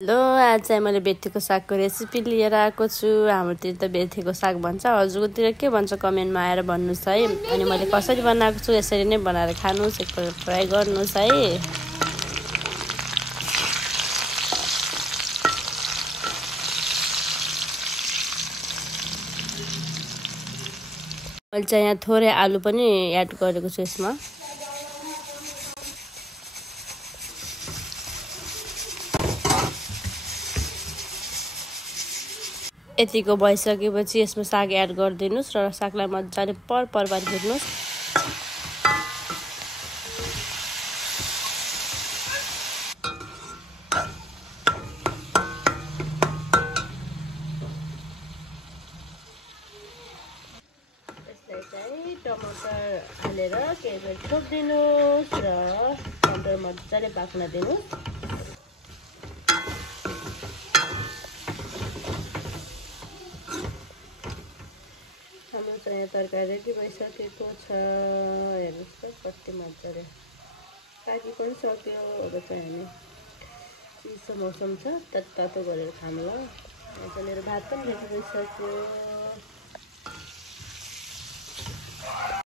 Hello, आज चाहिँ मैले बेथीको सागको रेसिपी लिएर आएको छु। हाम्रोतिर त बेथीको साग भन्छ, हजुरकोतिर के भन्छ कमेन्टमा आएर भन्नुहोस् है। अनि मैले कसरी बनाएको छु यसरी नै बनाएर खानुहोस्, एकपल्ट ट्राई गर्नुहोस् है। मैले चाहिँ यहाँ थोरै आलु पनि एड गरेको छु यसमा। यतिको भइसकेपछि यसमा साग एड गरिदिनुहोस् र सागलाई मजाले पर पारिदिनुहोस्। यसलाई चाहिँ टमाटर हालेर केही बेर छोपिदिनुहोस् र टमाटर मजाले पाक्न दिनुहोस्। हाम्रो चाहिँ यहाँ तरकारी रेडी भइसकेको छ। हेर्नुहोस् त कति मजाले पाकी पनि सक्यो। अब चाहिँ हामी चिसो मौसम छ, तातो गरेर खानु ल। यहाँ चाहिँ मेरो भात पनि रेडी भइसक्यो।